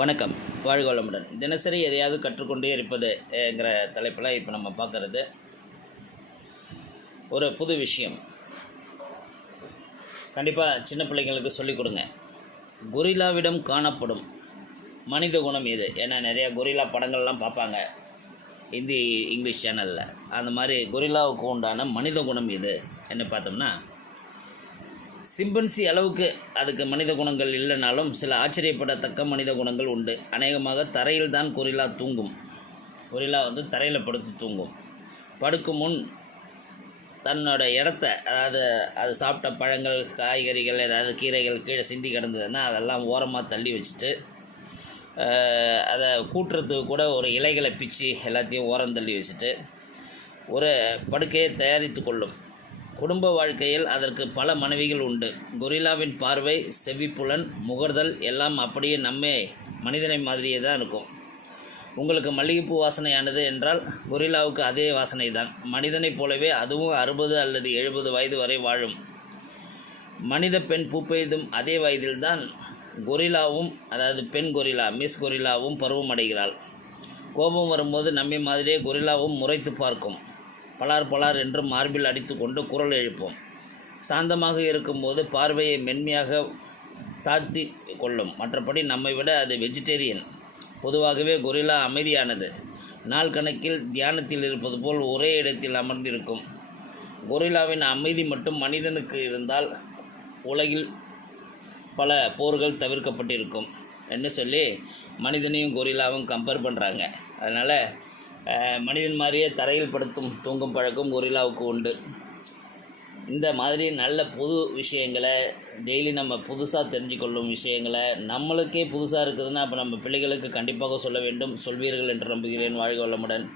வணக்கம். வாழ்க வளமுடன். தினசரி எதையாவது கற்றுக்கொண்டே இருப்பதுங்கிற தலைப்பில் இப்போ நம்ம பார்க்குறது ஒரு புது விஷயம். கண்டிப்பாக சின்ன பிள்ளைங்களுக்கு சொல்லிக் கொடுங்க. கொரில்லாவிடம் காணப்படும் மனித குணம் இது ஏன்னா நிறையா கொரில்லா படங்கள்லாம் பார்ப்பாங்க. ஹிந்தி இங்கிலீஷ் சேனலில் அந்த மாதிரி கொரில்லாவுக்கு உண்டான மனித குணம் இது என்ன பார்த்தோம்னா சிம்பன்சி அளவுக்கு அதுக்கு மனித குணங்கள் இல்லைனாலும் சில ஆச்சரியப்படத்தக்க மனித குணங்கள் உண்டு. அநேகமாக தரையில் தான் கொரிலா தூங்கும். கொரில்லா வந்து தரையில் படுத்து தூங்கும். படுக்கும் முன் தன்னோட இடத்த அதாவது அது சாப்பிட்ட பழங்கள் காய்கறிகள் ஏதாவது கீரைகள் கீழே சிந்தி கிடந்ததுன்னா அதெல்லாம் ஓரமாக தள்ளி வச்சுட்டு அதை கூட்டுறதுக்கு கூட ஒரு இலைகளை பிச்சு எல்லாத்தையும் ஓரம் தள்ளி வச்சுட்டு ஒரு படுக்கையை தயாரித்து கொள்ளும். குடும்ப வாழ்க்கையில் அதற்கு பல மனைவிகள் உண்டு. கொரில்லாவின் பார்வை செவிப்புலன் முகர்தல் எல்லாம் அப்படியே நம்மே மனிதனை மாதிரியே தான் இருக்கும். உங்களுக்கு மல்லிகைப்பூ வாசனையானது என்றால் கொரில்லாவுக்கு அதே வாசனை தான் மனிதனைப் போலவே அதுவும் அறுபது அல்லது எழுபது வயது வரை வாழும். மனித பெண் பூப்பெய்தும் அதே வயதில்தான் கொரில்லாவும் அதாவது பெண் கொரில்லா மிஸ் கொரில்லாவும் பருவமடைகிறாள். கோபம் வரும்போது நம்மை மாதிரியே கொரில்லாவும் முறைத்து பார்க்கும். பலார் பலார் என்று மார்பில் அடித்துக்கொண்டு குரல் எழுப்போம். சாந்தமாக இருக்கும்போது பார்வையை மென்மையாக தாழ்த்தி கொள்ளும். மற்றபடி நம்மை விட அது வெஜிடேரியன் பொதுவாகவே கொரில்லா அமைதியானது. நாள் கணக்கில் தியானத்தில் இருப்பது போல் ஒரே இடத்தில் அமர்ந்திருக்கும். கொரில்லாவின் அமைதி மட்டும் மனிதனுக்கு இருந்தால் உலகில் பல போர்கள் தவிர்க்கப்பட்டிருக்கும். என்று சொல்லி? மனிதனையும் கொரில்லாவும் கம்பேர் பண்ணுறாங்க அதனால் மனிதன் மாதிரியே தரையில் படுத்தும் தூங்கும் பழக்கம் கொரில்லாவுக்கு உண்டு. இந்த மாதிரி நல்ல புது விஷயங்களை டெய்லி நம்ம புதுசாக தெரிஞ்சுக்கொள்ளும் விஷயங்களை நம்மளுக்கே புதுசாக இருக்குதுன்னா அப்போ நம்ம பிள்ளைகளுக்கு கண்டிப்பாக சொல்ல வேண்டும். சொல்வீர்கள் என்று நம்புகிறேன். வாழ்க வளமுடன்.